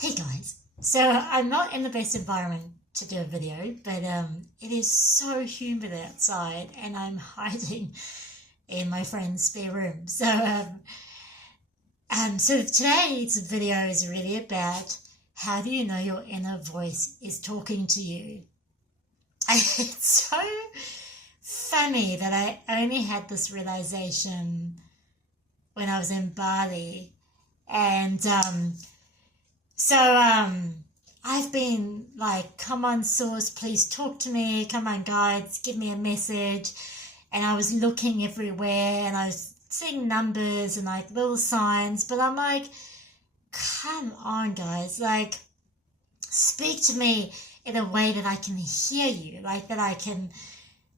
Hey guys, so I'm not in the best environment to do a video, but it is so humid outside and I'm hiding in my friend's spare room. So today's video is really about how do you know your inner voice is talking to you? It's so funny that I only had this realization when I was in Bali, and I've been like, come on, source, please talk to me. Come on, guides, give me a message. And I was looking everywhere and I was seeing numbers and like little signs, but I'm like, come on, guys, like, speak to me in a way that I can hear you, like that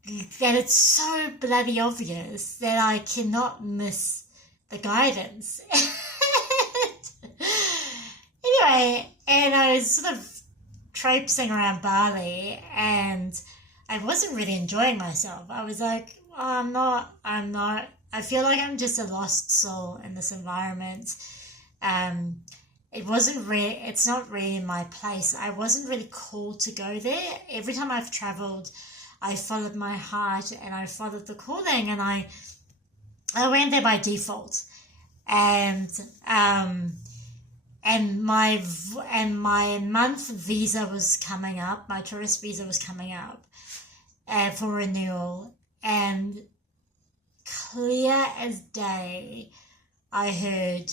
it's so bloody obvious that I cannot miss the guidance. Anyway, and I was sort of traipsing around Bali and I wasn't really enjoying myself. I was like, oh, I'm not. I feel like I'm just a lost soul in this environment. It's not really my place. I wasn't really called to go there. Every time I've traveled, I followed my heart and I followed the calling, and I went there by default. And my month visa was coming up, my tourist visa was coming up for renewal, and clear as day, I heard,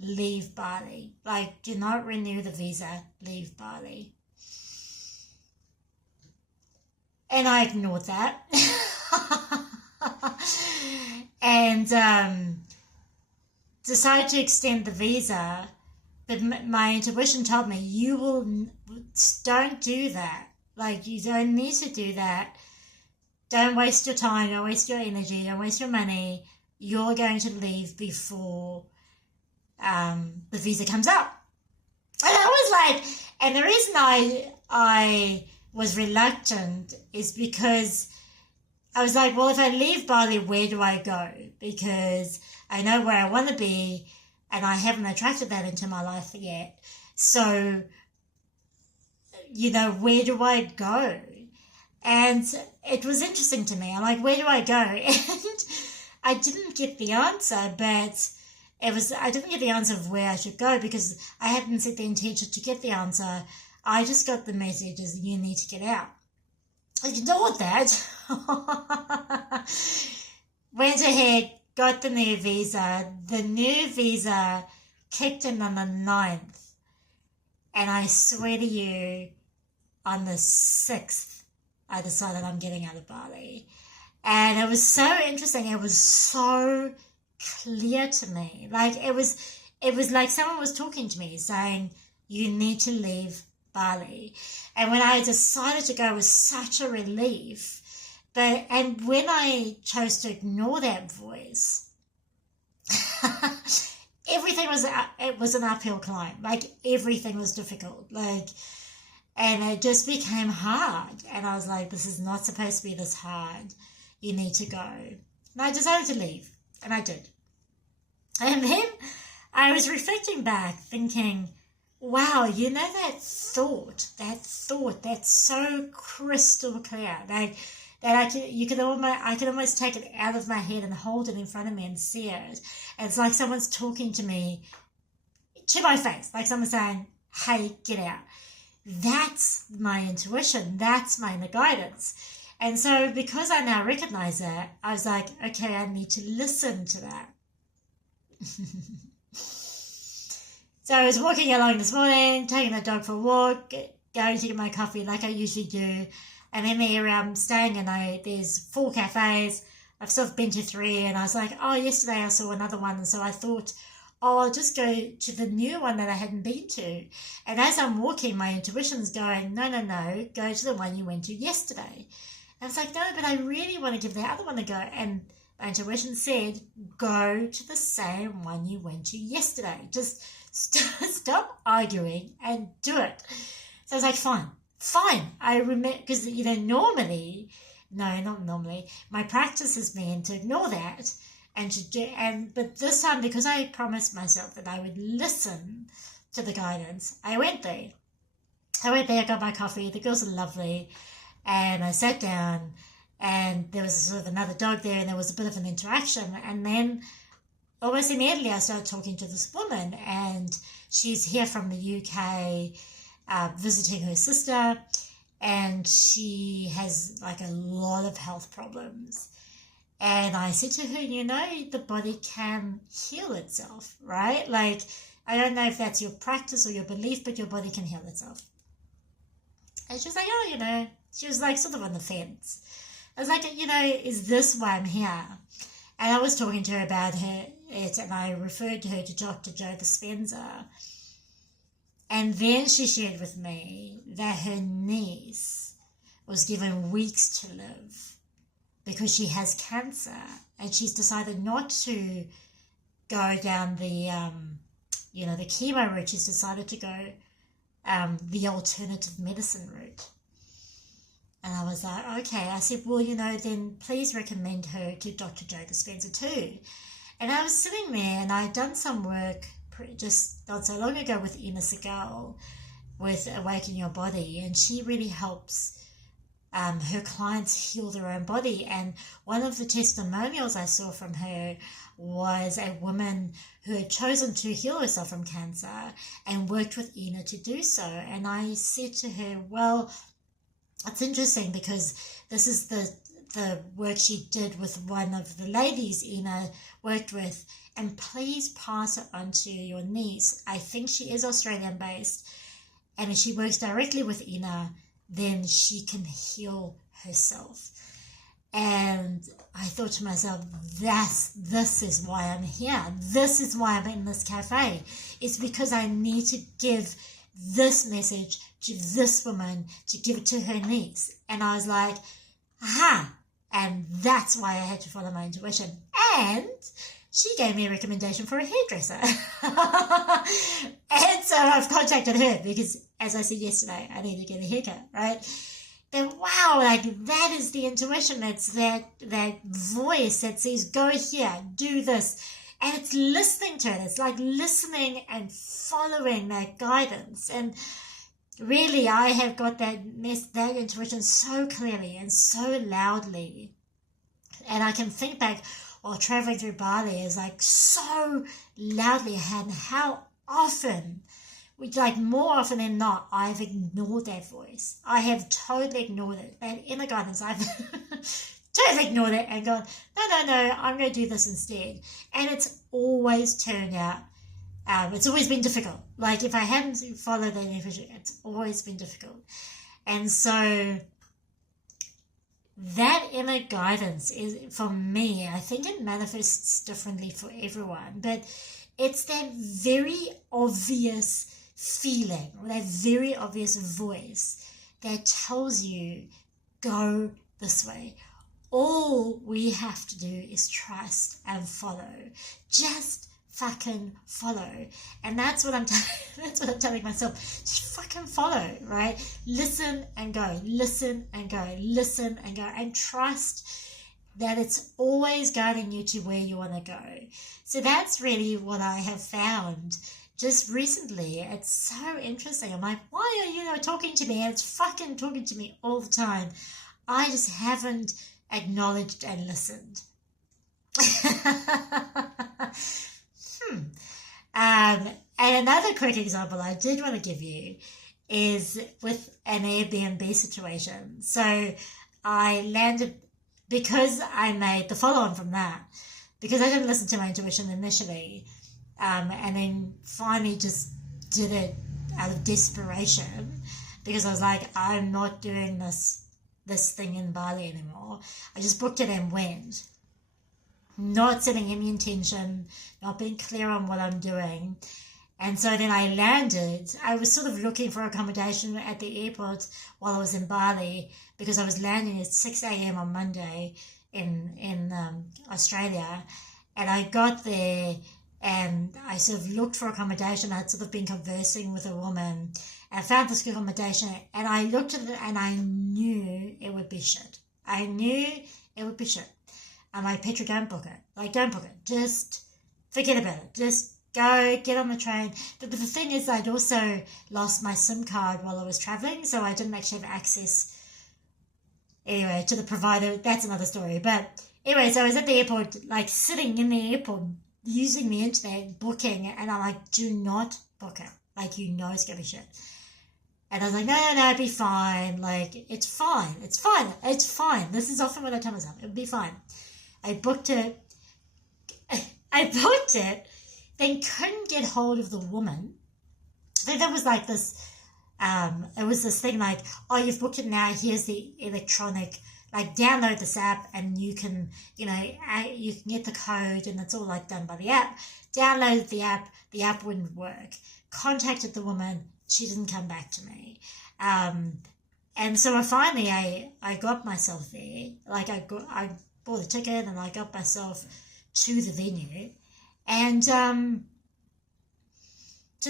leave Bali. Like, do not renew the visa, leave Bali. And I ignored that. And decided to extend the visa. But my intuition told me, don't do that. Like, you don't need to do that. Don't waste your time, don't waste your energy, don't waste your money. You're going to leave before the visa comes up. And I was like, and the reason I was reluctant is because I was like, well, if I leave Bali, where do I go? Because I know where I want to be, and I haven't attracted that into my life yet. So, where do I go? And it was interesting to me. I'm like, where do I go? And I didn't get the answer, but I didn't get the answer of where I should go because I hadn't set the intention to get the answer. I just got the message as you need to get out. I ignored that. Went ahead, got the new visa. The new visa kicked in on the 9th. And I swear to you, on the 6th, I decided I'm getting out of Bali. And it was so interesting. It was so clear to me. Like, it was like someone was talking to me saying, you need to leave Bali. And when I decided to go, it was such a relief. And when I chose to ignore that voice, everything was an uphill climb. Like, everything was difficult. And it just became hard. And I was like, this is not supposed to be this hard. You need to go. And I decided to leave. And I did. And then I was reflecting back, thinking, wow, that thought that's so crystal clear. I could almost take it out of my head and hold it in front of me and see it. And it's like someone's talking to me to my face, like someone saying, hey, get out. That's my intuition. That's my inner guidance. And so because I now recognize that, I was like, okay, I need to listen to that. So I was walking along this morning, taking the dog for a walk, going to get my coffee like I usually do. And in the area I'm staying in, there's 4 cafes. I've sort of been to 3, and I was like, oh, yesterday I saw another one. And so I thought, oh, I'll just go to the new one that I hadn't been to. And as I'm walking, my intuition's going, no, go to the one you went to yesterday. And it's like, no, but I really want to give the other one a go. And my intuition said, go to the same one you went to yesterday. Just stop arguing and do it. So I was like, fine. I remember, because, normally, no, not normally, my practice has been to ignore that but this time, because I promised myself that I would listen to the guidance. I went there. I got my coffee. The girls are lovely. And I sat down, and there was sort of another dog there, and there was a bit of an interaction. And then almost immediately I started talking to this woman, and she's here from the UK, visiting her sister, and she has like a lot of health problems. And I said to her, the body can heal itself, right? Like, I don't know if that's your practice or your belief, but your body can heal itself. And she was like, oh, she was like sort of on the fence. I was like, is this why I'm here? And I was talking to her about it, and I referred her to Dr. Joe Dispenza. And then she shared with me that her niece was given weeks to live because she has cancer, and she's decided not to go down the chemo route. She's decided to go the alternative medicine route. And I was like, okay. I said, well, then please recommend her to Dr. Joe Dispenza too. And I was sitting there, and I'd done some work just not so long ago with Ina Segal with Awaken Your Body, and she really helps her clients heal their own body. And one of the testimonials I saw from her was a woman who had chosen to heal herself from cancer and worked with Ina to do so. And I said to her, well, it's interesting because this is the work she did with one of the ladies Ina worked with, and please pass it on to your niece. I think she is Australian based, and if she works directly with Ina, then she can heal herself. And I thought to myself, this is why I'm here. This is why I'm in this cafe. It's because I need to give this message to this woman, to give it to her niece. And I was like, aha. And that's why I had to follow my intuition. And she gave me a recommendation for a hairdresser. And so I've contacted her because, as I said yesterday, I need to get a haircut, right? Then wow, like that is the intuition. That's that voice that says, go here, do this. And it's listening to it. It's like listening and following that guidance. And really, I have got that intuition so clearly and so loudly. And I can think back while traveling through Bali is like so loudly, and how often, more often than not, I've ignored that voice. I have totally ignored it. That inner guidance, I've totally ignored it and gone, no, I'm going to do this instead. And it's always turned out, it's always been difficult. Like if I hadn't followed that intuition, it's always been difficult. And so that inner guidance is, for me, I think it manifests differently for everyone, but it's that very obvious feeling, or that very obvious voice that tells you, go this way. All we have to do is trust and follow. Just fucking follow. And that's what I'm telling myself. Just fucking follow, right? Listen and go. Listen and go. Listen and go. And trust that it's always guiding you to where you want to go. So that's really what I have found just recently. It's so interesting. I'm like, why are you talking to me? And it's fucking talking to me all the time. I just haven't acknowledged and listened. And another quick example I did want to give you is with an Airbnb situation. So I landed, because I made the follow-on from that, because I didn't listen to my intuition initially, and then finally just did it out of desperation, because I was like, I'm not doing this thing in Bali anymore. I just booked it and went, not setting any intention, not being clear on what I'm doing. And so then I landed. I was sort of looking for accommodation at the airport while I was in Bali, because I was landing at 6 a.m. on Monday in Australia. And I got there and I sort of looked for accommodation. I'd sort of been conversing with a woman, and I found this accommodation, and I looked at it and I knew it would be shit. I knew it would be shit. I'm like, Petra, don't book it. Like, don't book it. Just forget about it. Just go, get on the train. But the thing is, I'd also lost my SIM card while I was traveling, so I didn't actually have access, anyway, to the provider. That's another story. But anyway, so I was at the airport, like sitting in the airport, using the internet, booking, and I'm like, do not book it. Like, you know it's going to be shit. And I was like, no, it'll be fine. Like, it's fine. It's fine. It's fine. This is often what I tell myself. It'll be fine. I booked it. Then couldn't get hold of the woman. I think that was like this, it was this thing like, oh, you've booked it now. Here's the electronic, like, download this app and you can, you can get the code and it's all like done by the app. Downloaded the app wouldn't work. Contacted the woman, she didn't come back to me. And so I got myself there. Like, I bought a ticket and I got myself to the venue. And to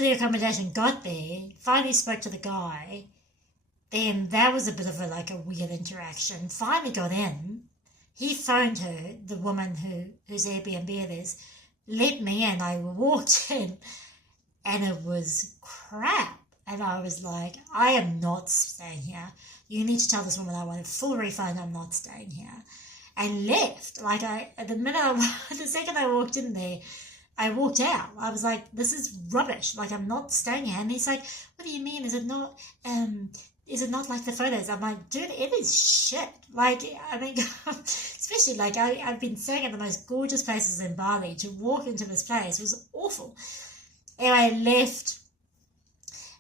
the accommodation, got there, finally spoke to the guy. Then that was a bit of a weird interaction. Finally got in. He phoned her, the woman whose Airbnb it is, let me in. I walked in and it was crap. And I was like, I am not staying here. You need to tell this woman I want a full refund. I'm not staying here. And left. Like, the second I walked in there, I walked out. I was like, this is rubbish. Like, I'm not staying here. And he's like, what do you mean? Is it not like the photos? I'm like, dude, it is shit. Like, I mean, especially like I've been staying at the most gorgeous places in Bali. To walk into this place was awful. Anyway, I left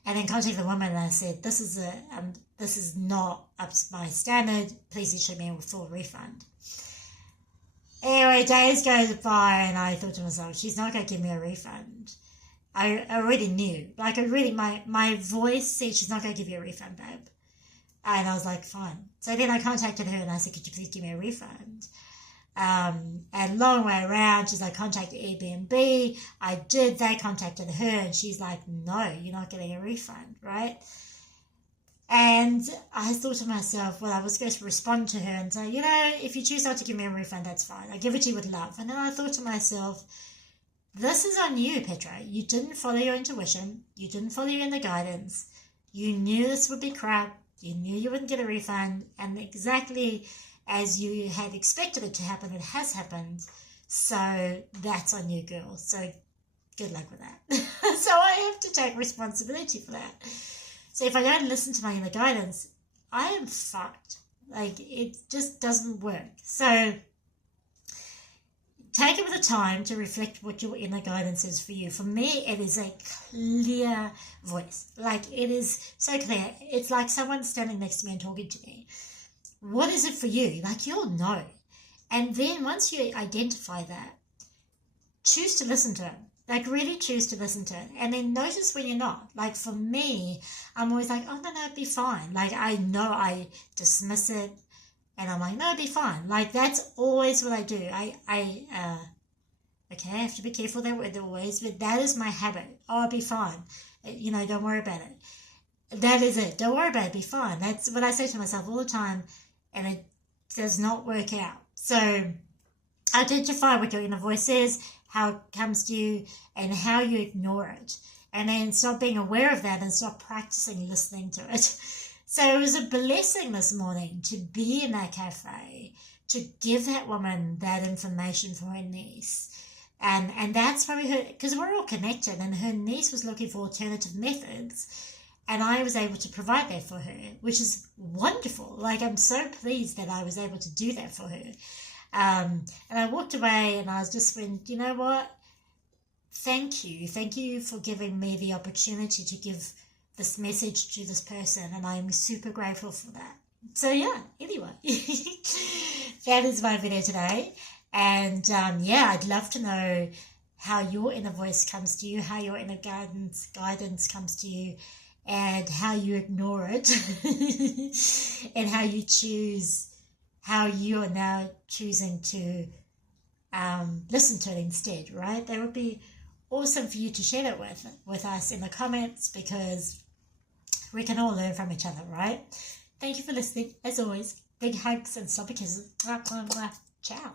and then contacted the woman and I said, this is not up to my standard. Please issue me a full refund. Anyway, days goes by and I thought to myself, she's not going to give me a refund. I already knew. Like, my voice said she's not going to give you a refund, babe. And I was like, fine. So then I contacted her and I said, could you please give me a refund? And long way around, she's like, contact Airbnb. I did. They contacted her and she's like, no, you're not getting a refund, right? And I thought to myself, well, I was going to respond to her and say, if you choose not to give me a refund, that's fine. I give it to you with love. And then I thought to myself, this is on you, Petra. You didn't follow your intuition. You didn't follow your inner guidance. You knew this would be crap. You knew you wouldn't get a refund. And exactly as you had expected it to happen, it has happened. So that's on you, girl. So good luck with that. So I have to take responsibility for that. So if I don't listen to my inner guidance, I am fucked. Like, it just doesn't work. So take it with the time to reflect what your inner guidance is for you. For me, it is a clear voice. Like, it is so clear. It's like someone standing next to me and talking to me. What is it for you? Like, you'll know. And then once you identify that, choose to listen to it. Like, really choose to listen to it. And then notice when you're not. Like, for me, I'm always like, oh, no, it'd be fine. Like, I know I dismiss it. And I'm like, no, it'd be fine. Like, that's always what I do. Okay, I have to be careful that word always, but that is my habit. Oh, it'll be fine. Don't worry about it. That is it. Don't worry about it. Be fine. That's what I say to myself all the time, and it does not work out. So identify what your inner voice is, how it comes to you, and how you ignore it. And then stop being aware of that and stop practicing listening to it. So it was a blessing this morning to be in that cafe, to give that woman that information for her niece. And that's probably her, because we're all connected, and her niece was looking for alternative methods, and I was able to provide that for her, which is wonderful. Like, I'm so pleased that I was able to do that for her. And I walked away and I was just went, you know what? Thank you for giving me the opportunity to give this message to this person, and I'm super grateful for that. So yeah, anyway, that is my video today. And I'd love to know how your inner voice comes to you, how your inner guidance comes to you, and how you ignore it, and how you are now choosing to listen to it instead, right? That would be awesome for you to share that with us in the comments, because we can all learn from each other, right? Thank you for listening. As always, big hugs and sloppy kisses. Ciao.